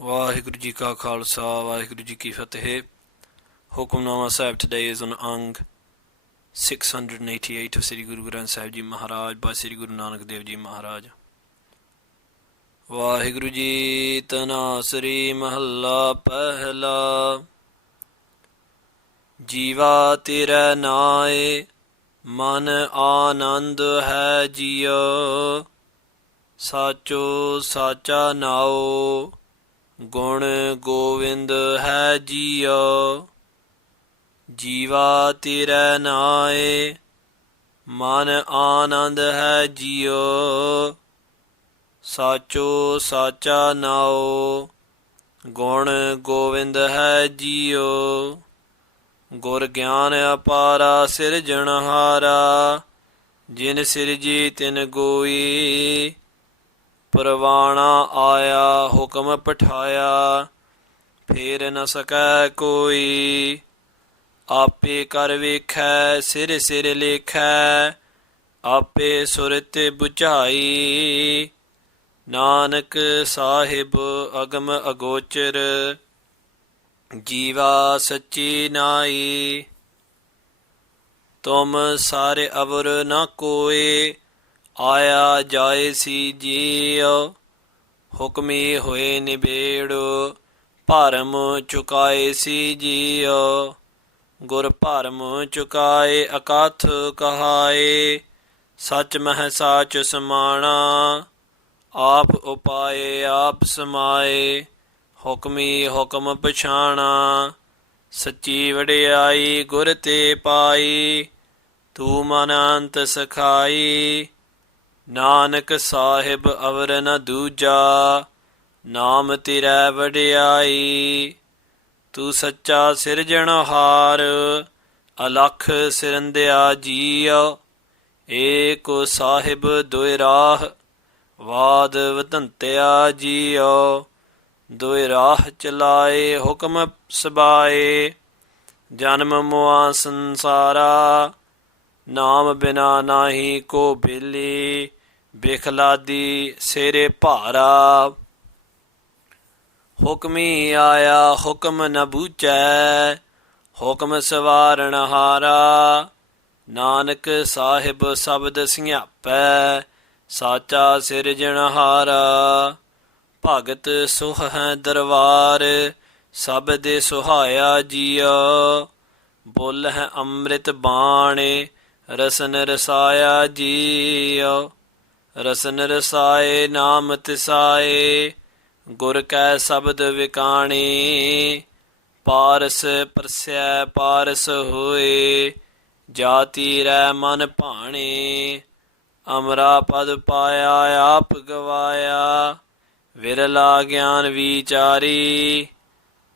ਵਾਹਿਗੁਰੂ ਜੀ ਕਾ ਖਾਲਸਾ ਵਾਹਿਗੁਰੂ ਜੀ ਕੀ ਫਤਿਹ. ਹੁਕਮਨਾਮਾ ਸਾਹਿਬ today is on Ang 688 of Sri Guru Granth Sahib Ji Maharaj by Sri Guru Nanak Dev Ji Maharaj. Waheguru ji ਤਨਾਸਰੀ ਮਹੱਲਾ ਪਹਿਲਾ. ਜੀਵਾ ਤੇਰੇ ਨਾਏ ਮਨ ਆਨੰਦ ਹੈ ਜੀਓ, ਸਾਚੋ ਸਾਚਾ ਨਾਓ ਗੁਣ ਗੋਵਿੰਦ ਹੈ ਜੀਓ. ਜੀਵਾ ਤੇਰੇ ਨਾਏ ਮਨ ਆਨੰਦ ਹੈ ਜੀਓ, ਸਾਚੋ ਸਾਚਾ ਨਾਓ ਗੁਣ ਗੋਵਿੰਦ ਹੈ ਜੀਓ. ਗੁਰ ਗਿਆਨ ਅਪਾਰਾ ਸਿਰਜਣਹਾਰਾ, ਜਿਨ ਸਿਰਜੀ ਤਿਨ ਗੋਈ. ਪਰਵਾਣਾ ਆਇਆ ਹੁਕਮ ਪਠਾਇਆ, ਫੇਰ ਨ ਸਕੈ ਕੋਈ. ਆਪੇ ਕਰ ਵੇਖੈ ਸਿਰ ਸਿਰ ਲੇਖੈ, ਆਪੇ ਸੁਰਤ ਬੁਝਾਈ. ਨਾਨਕ ਸਾਹਿਬ ਅਗਮ ਅਗੋਚਰ, ਜੀਵਾ ਸੱਚੀ ਨਾਈ. ਤੁਮ ਸਾਰੇ ਅਵਰ ਨ ਕੋਏ, ਆਇਆ ਜਾਏ ਸੀ ਜੀਉ. ਹੁਕਮੀ ਹੋਏ ਨਿਬੇੜੋ, ਭਰਮ ਚੁਕਾਏ ਸੀ ਜੀਉ. ਗੁਰ ਭਰਮ ਚੁਕਾਏ ਅਕਥ ਕਹਾਏ, ਸਚ ਮਹਿ ਸਾਚ ਸਮਾਣਾ. ਆਪ ਉਪਾਏ ਆਪ ਸਮਾਏ, ਹੁਕਮੀ ਹੁਕਮ ਪਛਾਣਾ. ਸੱਚੀ ਵਡਿਆਈ ਗੁਰ ਤੇ ਪਾਈ, ਤੂੰ ਮਨ ਅੰਤ ਸਖਾਈ. ਨਾਨਕ ਸਾਹਿਬ ਅਵਰ ਨ ਦੂਜਾ, ਨਾਮ ਤੇਰਾ ਵਡਿਆਈ. ਤੂੰ ਸੱਚਾ ਸਿਰਜਣਹਾਰ, ਅਲਖ ਸਿਰੰਦਿਆ ਜੀਉ. ਏਕੋ ਸਾਹਿਬ ਦੁਇ ਰਾਹ, ਵਾਦ ਵਤੰਤਿਆ ਜੀਉ. ਦੁਇ ਰਾਹ ਚਲਾਏ ਹੁਕਮ ਸਬਾਏ, ਜਨਮ ਮੁਆ ਸੰਸਾਰਾ. ਨਾਮ ਬਿਨਾ ਨਾਹੀ ਕੋ ਬੇਲੀ, ਬਿਖਲਾਦੀ ਸਿਰੇ ਭਾਰਾ. ਹੁਕਮੀ ਆਇਆ ਹੁਕਮ ਨ ਬੂਝੈ, ਹੁਕਮ ਸਵਾਰਨ ਹਾਰਾ. ਨਾਨਕ ਸਾਹਿਬ ਸ਼ਬਦ ਸਿਆਪੈ, ਸਾਚਾ ਸਿਰਜਣਹਾਰਾ. ਭਗਤ ਸੁਖ ਹੈ ਦਰਬਾਰ, ਸਭ ਦੇ ਸੁਹਾਇਆ ਜੀਉ. ਬੁੱਲ ਹੈ ਅੰਮ੍ਰਿਤ ਬਾਣੇ, ਰਸਨ ਰਸਾਇਆ ਜੀਉ. ਰਸਨ ਰਸਾਏ ਨਾਮ ਤਿਸਾਏ, ਗੁਰ ਕੈ ਸ਼ਬਦ ਵਿਕਾਣੀ. ਪਾਰਸ ਪਰਸੈ ਪਾਰਸ ਹੋਏ, ਜਾਤੀ ਰਹਿ ਮਨ ਭਾਣੇ. ਅਮਰਾ ਪਦ ਪਾਇਆ ਆਪ ਗਵਾਇਆ, ਵਿਰਲਾ ਗਿਆਨ ਵਿਚਾਰੀ.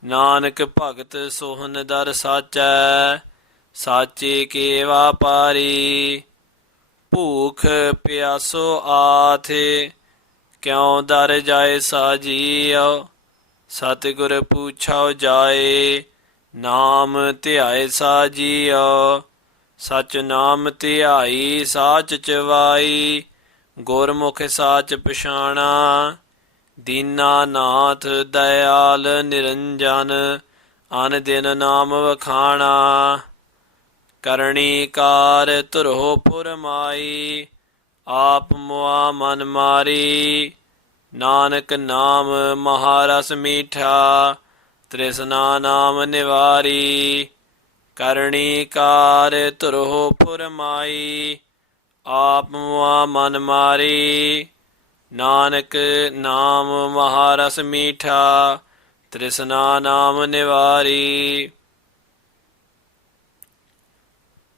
ਨਾਨਕ ਭਗਤ ਸੋਹਨ ਦਰ ਸਾਚੈ, ਸਾਚੇ ਕੇ ਵਾਪਾਰੀ. ਭੂਖ ਪਿਆਸੋ ਆਥੇ, ਕਿਉ ਦਰ ਜਾਏ ਸਾਜੀਉ. ਸਤਿਗੁਰ ਪੁੱਛਾਉ ਜਾਏ, ਨਾਮ ਧਿਆਏ ਸਾਜੀਉ. ਸਚ ਨਾਮ ਧਿਆਈ ਸਾਚ ਚਵਾਈ, ਗੁਰਮੁਖ ਸਾਚ ਪਛਾਣਾ. ਦੀਨਾ ਨਾਥ ਦਇਆਲ ਨਿਰੰਜਨ, ਅਨ ਦਿਨ ਨਾਮ ਵਖਾਣਾ. ਕਰਣੀ ਕਾਰ ਧਰੋ ਫੁਰਮਾਈ, ਆਪ ਮੁਆ ਮਨ ਮਾਰੀ. ਨਾਨਕ ਨਾਮ ਮਹਾਰਸ ਮੀਠਾ, ਤ੍ਰਿਸ਼ਨਾ ਨਾਮ ਨਿਵਾਰੀ. ਕਰਣੀ ਕਾਰ ਧਰੋ ਫੁਰਮਾਈ, ਆਪ ਮੁਆ ਮਨ ਮਾਰੀ. ਨਾਨਕ ਨਾਮ ਮਹਾਰਸ ਮੀਠਾ, ਤ੍ਰਿਸ਼ਨਾ ਨਾਮ ਨਿਵਾਰੀ.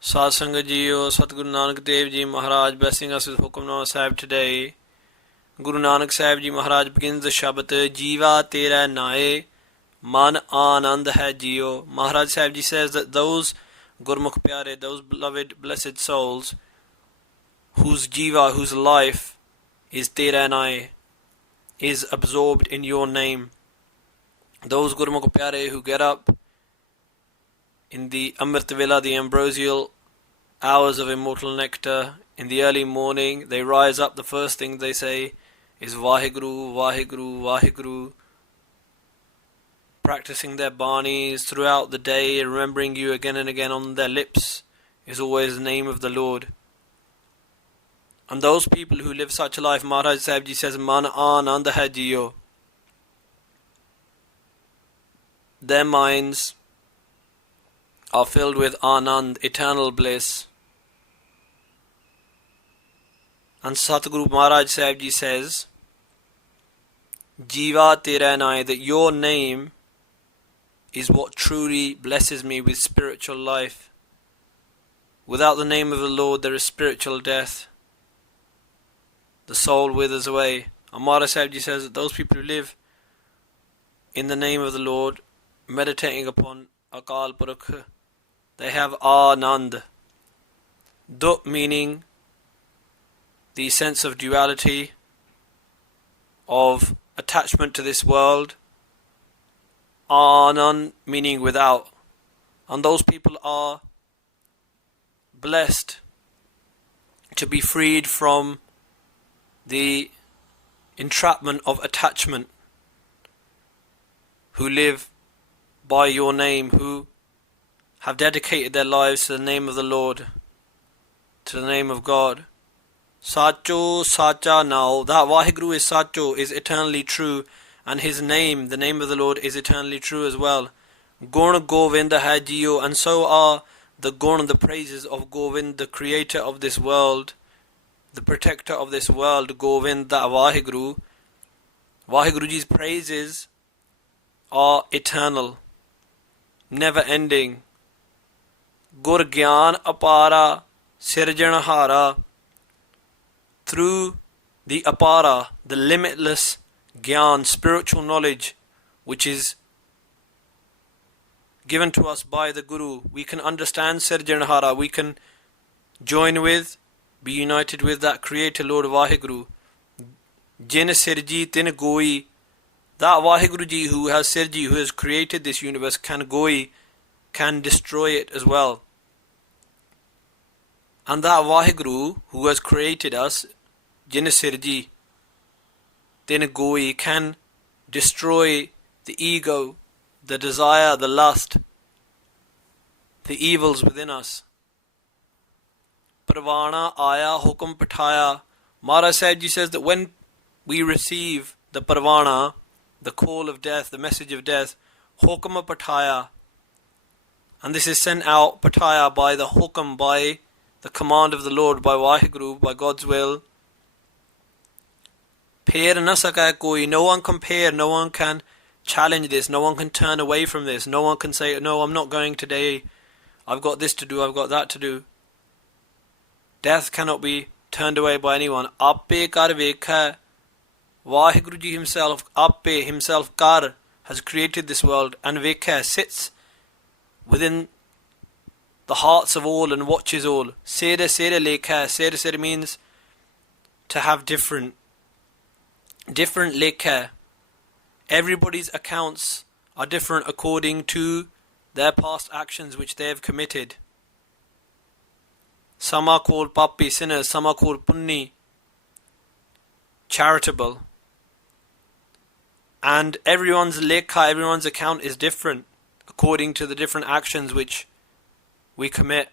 ਸਾਧ ਸੰਗਤ JIO, Satguru Nanak Dev ji Maharaj blessing us with Hukamnama Sahib today. Guru Nanak Sahib Ji Maharaj begins the Shabad, Jiva tera nae, man anand hai jio. Maharaj Sahib Ji says that those Gurmukh pyare, those beloved blessed souls, whose jiva, whose life is tera nae, is absorbed in your name. Those Gurmukh pyare who get up in the Amrit Vela, the Ambrosial hours of immortal nectar, in the early morning, they rise up, the first thing they say is Vaheguru, Vaheguru, Vaheguru. practicing their Banis throughout the day, remembering you again and again on their lips, is always the name of the Lord. And those people who live such a life, Maharaj Sahib Ji says, Man anand hai jiyo. Their minds are filled with anand, eternal bliss. And Satguru Maharaj Sahib Ji says, Jiva tera nae, that your name is what truly blesses me with spiritual life. Without the name of the Lord there is spiritual death. The soul withers away. And Maharaj Sahib Ji says that those people who live in the name of the Lord, meditating upon Akal Purakh, they have Anand. Duk meaning the sense of duality, of attachment to this world. Anand meaning without. And those people are blessed to be freed from the entrapment of attachment, who live by your name, who have dedicated their lives to the name of the Lord, to the name of God. Sacho Sacha now, that Vaheguru is Sacho, is eternally true, and his name, the name of the Lord, is eternally true as well. Gun Govinda hai jiyo, and so are the gun, the praises of Govind, the creator of this world, the protector of this world, Govind, that Vaheguru. Vaheguruji's praises are eternal, never ending. Gur Gyan Apara Sirjanhara, through the Apara, the limitless Gyan, spiritual knowledge, which is given to us by the Guru, we can understand Sirjanhara, we can join with, be united with that Creator Lord Vaheguru. Jin Sirji Tin Goi, that Vaheguruji who has Sirji, who has created this universe, can Goi, can destroy it as well. And that Vaheguru who has created us, Jin Sirji Tin Goi, can destroy the ego, the desire, the lust, the evils within us. Parvana Aya Hukam Pathaya. Maharaj Sahib Ji says that when we receive the Parvana, the call of death, the message of death, Hukam Pathaya, and this is sent out Pathaya by the Hukam, by the command of the Lord, by Vaheguru, by God's will. Pair na sakay koi, no one can pair, no one can challenge this, no one can turn away from this, no one can say, no, I'm not going today, I've got this to do, I've got that to do. Death cannot be turned away by anyone. Appe kar vekha, Vaheguruji himself, Appe himself kar, has created this world, and vekha sits within the hearts of all and watches all. Sere sere lekha, sere sere means to have different lekha. Everybody's accounts are different according to their past actions which they have committed. Some are called papi, sinners, some are called punni, charitable. And everyone's lekha, everyone's account is different according to the different actions which we commit.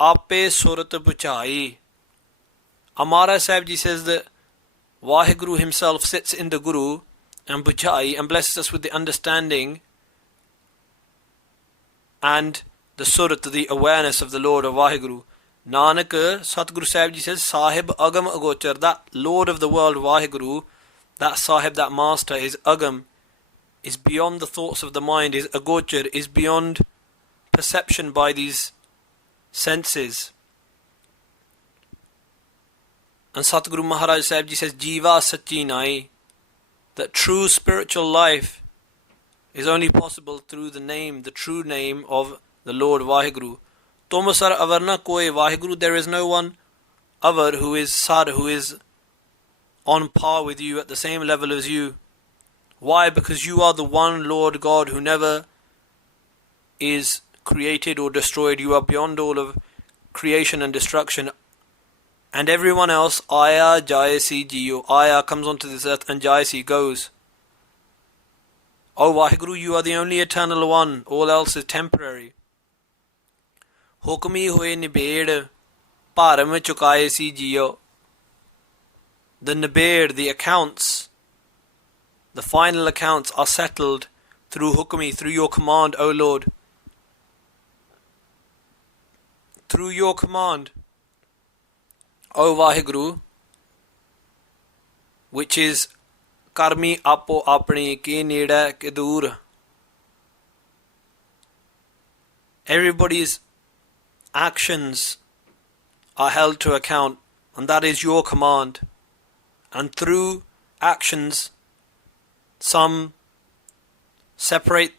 Ape surat buchai. Amara Sahib Ji says that Vaheguru himself sits in the Guru and buchai, and blesses us with the understanding and the surat, the awareness of the Lord of Vaheguru. Nanak, Satguru Sahib Ji says, Sahib Agam Agochar, that Lord of the world Vaheguru, that Sahib, that Master, is Agam, is beyond the thoughts of the mind, is Agochar, is beyond perception by these senses. And Satguru Maharaj Sahib Ji says, Jiva Sachi Nai, that true spiritual life is only possible through the name, the true name of the Lord Vaheguru. Tomasar avarna koi Vaheguru, there is no one other who is Sar, who is on par with you, at the same level as you. Why? Because you are the one Lord God who never is created or destroyed. You are beyond all of creation and destruction. And everyone else, Aya Jayasi Jiyo, Aya comes onto this earth and Jayasi goes. O Vaheguru, you are the only eternal one, all else is temporary. Hukmi hoye nibed, bharam chukaye si jiyo. The nibed, the accounts, the final accounts are settled through hukmi, through your command, O Lord. Through your command, O Vaheguru, which is karmi apo apni ki neda ke dur. Everybody's actions are held to account, and that is your command. And through actions, some separate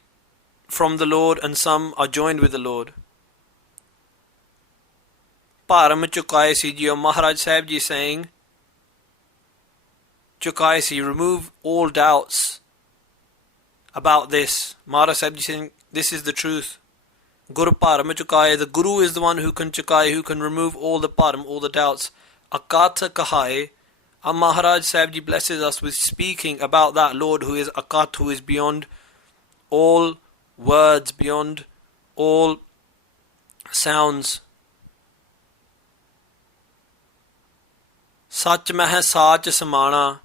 from the Lord and some are joined with the Lord. Bharam chukaye si jiyo, Maharaj Sahib Ji saying, chukaye si, remove all doubts about this. Maharaj Sahib Ji saying, this is the truth. Guru bharam chukaye, the Guru is the one who can chukaye, who can remove all the bharam, all the doubts. Akatha kahaye, and Maharaj Sahib Ji blesses us with speaking about that Lord who is Akat, who is beyond all words, beyond all sounds. Sach meh sach samana.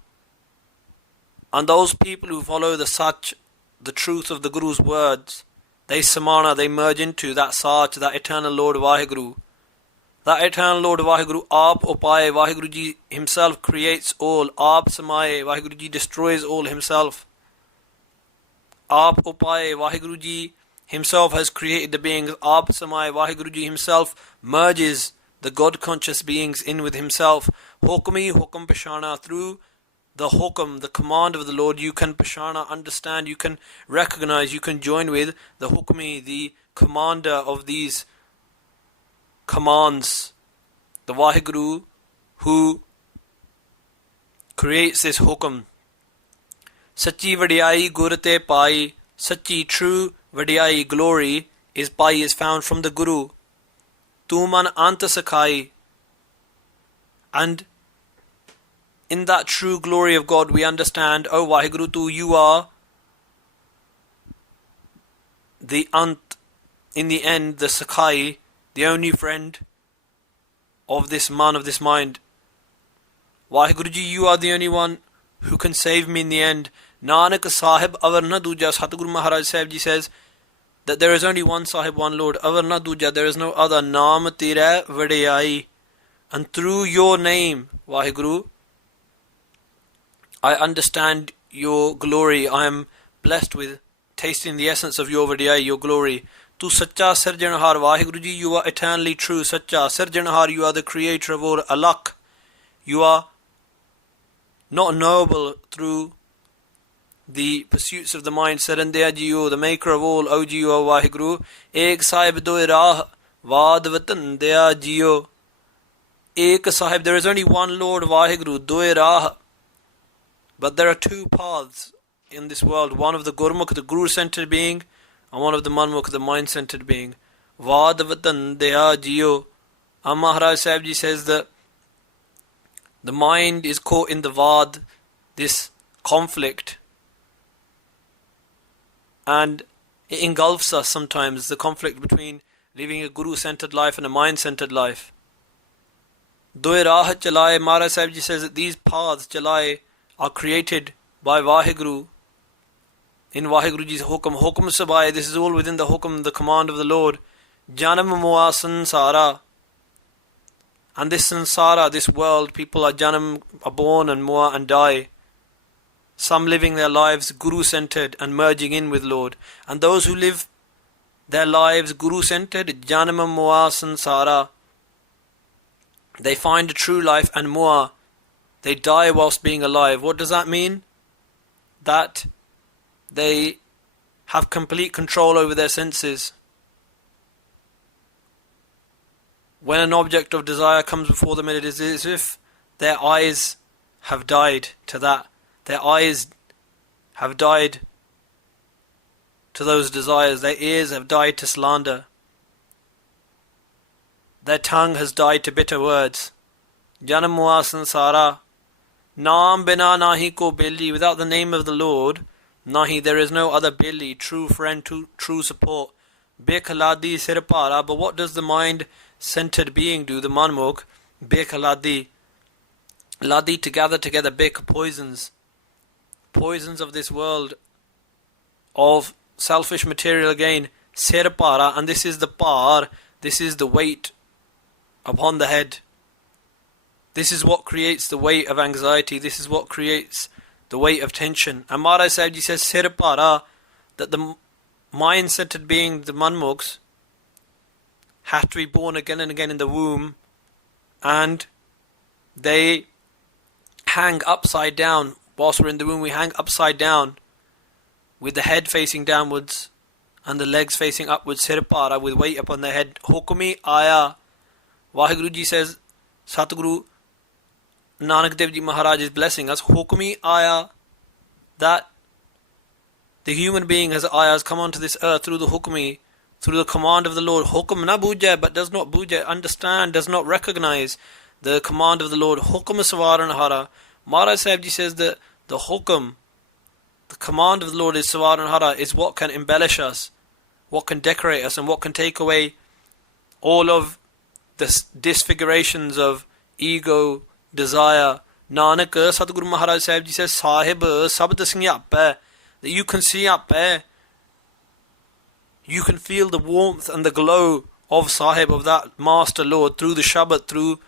And those people who follow the Sach, the truth of the Guru's words, they samana, they merge into that Sach, that eternal Lord Vaheguru. That eternal Lord Vaheguru, Aap Upaye, Vaheguru Ji himself creates all. Aap Samaye, Vaheguru Ji destroys all himself. Aap Upaye, Vaheguru Ji himself has created the beings. Aap Samaye, Vaheguru Ji himself merges the God-conscious beings in with himself. Hukmi Hukam Pashana, through the Hukam, the command of the Lord, you can Pashana, understand, you can recognize, you can join with the Hukmi, the commander of these commands, the Vaheguru who creates this Hukam. Sachi Vadiyai Gurate Pai, Sachi true Vadiyai glory is found from the Guru. Tuman Anta Sakai. And in that true glory of God we understand, O Vaheguru, Tu, you are the Ant, in the end, the Sakai, the only friend of this man, of this mind. Vaheguru Ji, you are the only one who can save me in the end. Nanak Sahib avar na duja. Satguru Maharaj Sahib Ji says that there is only one Sahib, one Lord. Avar na duja, there is no other. Naam tera vadiyai. And through your name, Vaheguru, I understand your glory. I am blessed with tasting the essence of your vadiyai, your glory. Tu Sacha Sirjanhar, Vaheguru Ji, you are eternally true. Sacha Sirjanhar, you are the creator of all. Alak, you are not knowable through the pursuits of the mind. Sarandaya Jiyo, the maker of all. O Jiyo, O Vaheguru. Ek Sahib doe raah, Vad Vatan Daya Jiyo. Ek Sahib, there is only one Lord Vaheguru, doe raah. But there are two paths in this world. One of the Gurmukh, the Guru-centered being, and one of the Manmukh, the mind-centered being. Vad Vatan Daya Jiyo. And Maharaj Sahib Ji says that the mind is caught in the Vad, this conflict. And it engulfs us sometimes, the conflict between living a Guru-centered life and a mind-centered life. Doe raah chalaye, Maharaj Sahib Ji says that these paths, chalaye, are created by Vaheguru in Vaheguru Ji's Hukam. Hukam Sabai, this is all within the Hukam, the command of the Lord. Janam Mua Sansara. And this Sansara, this world, people are Janam, are born and Mua and die. Some living their lives Guru-centered and merging in with Lord. And those who live their lives Guru-centered, Janam Mua Sansara, they find a true life, and Mua, they die whilst being alive. What does that mean? That they have complete control over their senses. When an object of desire comes before them, it is as if their eyes have died to that. Their eyes have died to those desires. Their ears have died to slander. Their tongue has died to bitter words. Janam Mua Sansara. Naam bina nahi ko belli. Without the name of the Lord, Nahi, there is no other Billy, true friend, true support. Bekhaladi sirpara, but what does the mind-centered being do, the manmukh? Bekhaladi, ladi, to gather together, bek, poisons of this world, of selfish material gain, sirpara, and this is the par, this is the weight upon the head. This is what creates the weight of anxiety, this is what creates the weight of tension. And Maharaj Sahib Ji says, sirpara, that the mind-centered being, the manmukhs, have to be born again and again in the womb, and they hang upside down. Whilst we're in the womb, we hang upside down, with the head facing downwards, and the legs facing upwards, sirpara, with weight upon the head. Hukmi aya. Vaheguru Ji says, Satguru Nanak Dev Ji Maharaj is blessing us. Hukmi aya, that the human being has ayahs come onto this earth through the hukmi, through the command of the Lord. Hukm na bujai, but does not bujai, understand, does not recognize the command of the Lord. Hukm savaran hara. Maharaj Sahib Ji says that the hukm, the command of the Lord is savaran hara, is what can embellish us, what can decorate us, and what can take away all of the disfigurations of ego, desire. Nanak, Satguru Maharaj Sahib Ji says, Sahib, sabd singyape, that you can see up there, you can feel the warmth and the glow of Sahib, of that Master Lord, through the Shabad, through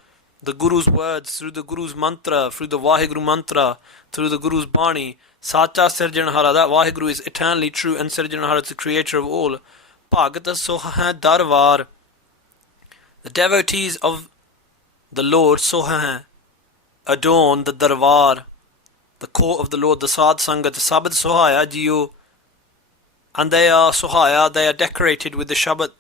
the Guru's words, through the Guru's mantra, through the Vaheguru mantra, through the Guru's Bani. Sacha Sirjanhara, that Vaheguru is eternally true, and Sirjanhara is the creator of all. Bhagata Soha Darvar, the devotees of the Lord, Soha, adorn the Darbar, the court of the Lord, the Sad Sangat, the Sabad Sohaya Jiyo, and they are Sohaya, they are decorated with the Shabad.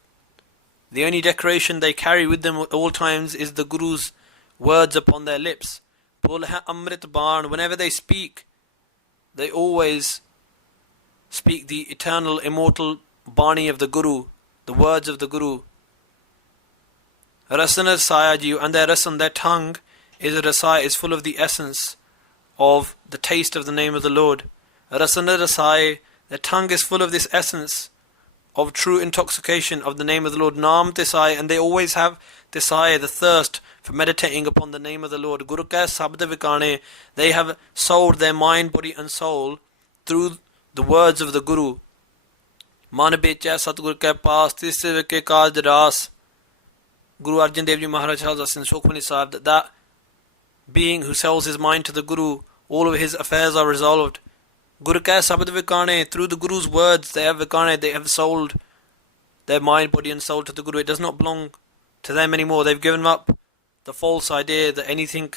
The only decoration they carry with them at all times is the Guru's words upon their lips. Bolha Amrit Ban, whenever they speak, they always speak the eternal, immortal Bani of the Guru, the words of the Guru. Rasana Saya Jiyo, and their rasan, their tongue, is a rasai, is full of the essence of the taste of the name of the Lord. Rasana Rasai, the tongue is full of this essence of true intoxication of the name of the Lord. Naam Tisai, and they always have Tisai, the thirst for meditating upon the name of the Lord. Gurmukh Sabda Vikane, they have sold their mind, body and soul through the words of the Guru. Man becha Satguru ke paas, tisve ke kaj ras. Guru Arjan Dev Ji Maharaj tells us in Sukhmani Sahib that being who sells his mind to the Guru, all of his affairs are resolved. Gurmukh Sabad Vikane, through the Guru's words, they have sold their mind, body and soul to the Guru. It does not belong to them anymore. They've given up the false idea that anything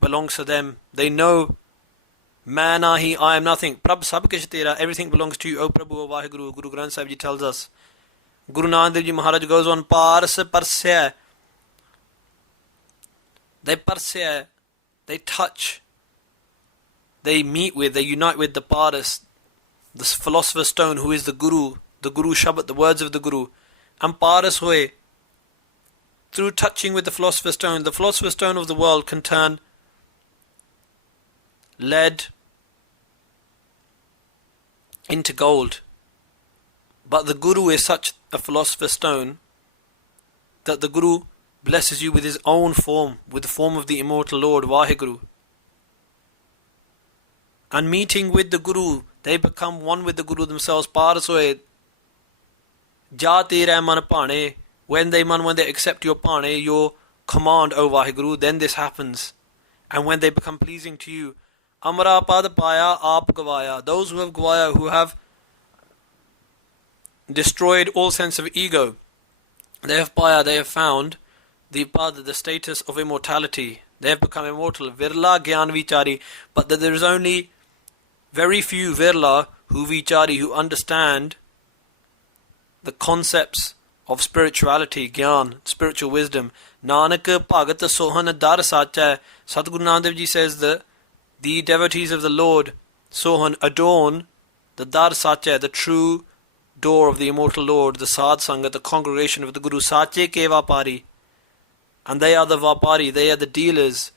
belongs to them. They know, man ahi, I am nothing. Prabh sab kish tera, everything belongs to you, O Prabhu, O Vaheguru. Guru Granth Sahib Ji tells us. Guru Nanak Dev Ji Maharaj goes on, Pars parsya. They parsya, they touch, they meet with, they unite with the Paras, the philosopher's stone, who is the Guru Shabad, the words of the Guru. And Paras hoye, through touching with the philosopher's stone of the world can turn lead into gold. But the Guru is such a philosopher's stone that the Guru blesses you with his own form, with the form of the immortal Lord, Vaheguru. And meeting with the Guru, they become one with the Guru themselves. Parasoe, Jati Rahman Pane, when they accept your Pane, your command, O Vaheguru, then this happens. And when they become pleasing to you, Amra Pad Paya Aap Gavaya, those who have Gavaya, who have destroyed all sense of ego, they have found the Pad, the status of immortality. They have become immortal. Virla Gyan Vichari, but that there is only very few Virla who Vichari, who understand the concepts of spirituality, Gyan, spiritual wisdom. Nanak Bhagat Sohan Dar Sacha. Satguru Nanak Dev Ji says that the devotees of the Lord, Sohan, adorn the Dar Sacha, the true door of the immortal Lord, the Sad Sangat, the congregation of the Guru. Sache Ke Vapari. And they are the Vapari, they are the dealers,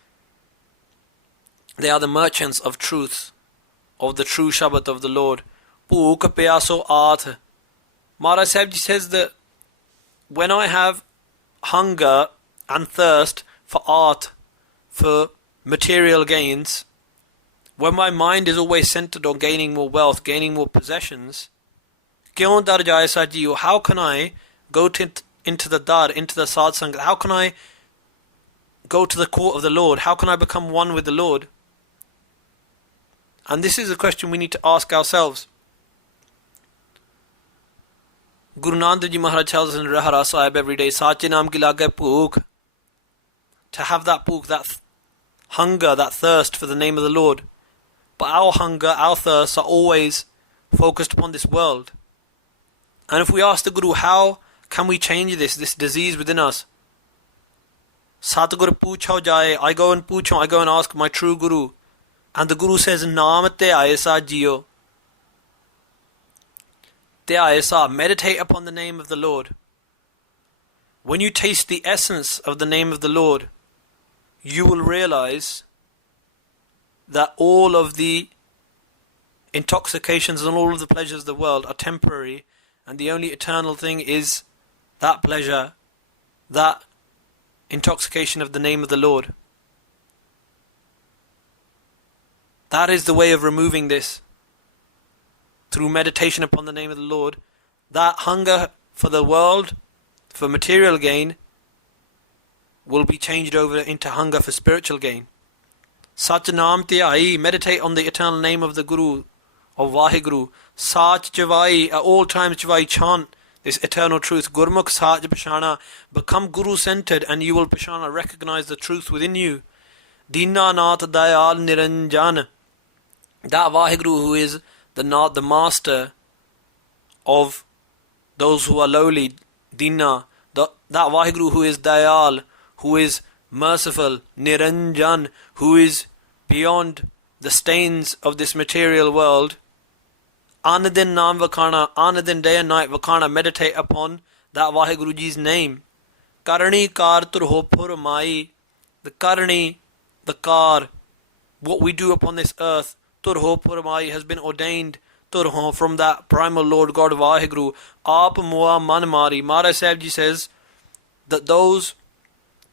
they are the merchants of truth, of the true Shabad of the Lord. bhook pyaso aath. Maharaj Sahib Ji says that when I have hunger and thirst for art, for material gains, when my mind is always centered on gaining more wealth, gaining more possessions, kyon dar jaye sajiyo, how can I go into the dar, into the satsang? How can I go to the court of the Lord? How can I become one with the Lord? And this is a question we need to ask ourselves. Guru Nanak Ji Maharaj tells us in Rahara Sahib every day, Sache Naam ki lage bhook. To have that bhook, that hunger, that thirst for the name of the Lord. But our hunger, our thirst are always focused upon this world. And if we ask the Guru, how can we change this disease within us? Satguru Puchho Jaye, I go and ask my true Guru. And the Guru says, Naam dhyaasa jiyo. Dhyaasa, meditate upon the name of the Lord. When you taste the essence of the name of the Lord, you will realize that all of the intoxications and all of the pleasures of the world are temporary, and the only eternal thing is that pleasure, that intoxication of the name of the Lord. That is the way of removing this. Through meditation upon the name of the Lord, that hunger for the world, for material gain, will be changed over into hunger for spiritual gain. Sach Naam Dhyayi, meditate on the eternal name of the Guru, of Vaheguru. Sach Javai, at all times Javai, chant this eternal truth. Gurmukh Sach Pashana, become Guru centered and you will Pashana, recognize the truth within you. Dinanath Dayal Niranjan, that Vaheguru who is the master of those who are lowly. Dina, that Vaheguru who is Dayal, who is merciful. Niranjan, who is beyond the stains of this material world. Anadin Naam Vakhana, Anadin day and night Vakhana, meditate upon that Vaheguru Ji's name. Karani Kar Turhopur Mai, the Karani, the Kar, what we do upon this earth, Turhopur Mai, has been ordained Turho from that Primal Lord God Vaheguru. Aap Mua Man Mari. Maharaj Sahib Ji says that those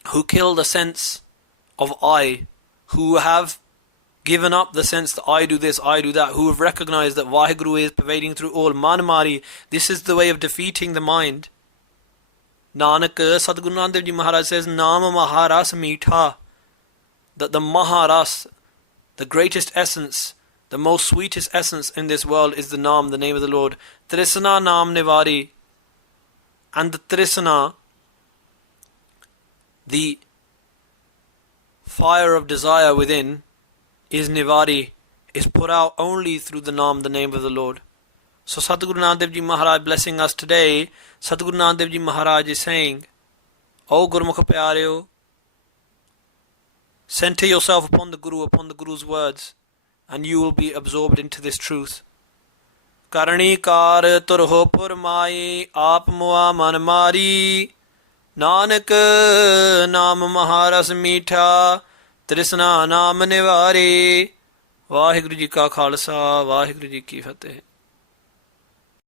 who kill the sense of I, who have given up the sense that I do this, I do that, who have recognized that Vaheguru is pervading through all, Man Mari, this is the way of defeating the mind. Nanak, Sadguru Nanak Dev Ji Maharaj says, Naam Maharas Meetha, that the Maharas, the greatest essence, the most sweetest essence in this world is the Naam, the name of the Lord. Trisana Naam Nivari, and the Trisana, the fire of desire within, is Nivari, is put out only through the Naam, the name of the Lord. So Sadguru Nanak Dev Ji Maharaj blessing us today, Sadguru Nanak Dev Ji Maharaj is saying, O Gurmukh Pyareo, center yourself upon the Guru's words, and you will be absorbed into this truth. Karani kar turho purmai, aap mua man mari, Nanak naam maharas meetha, trisna naam nivari. Vaheguru Ji ka Khalsa, Vaheguru Ji ki Fateh.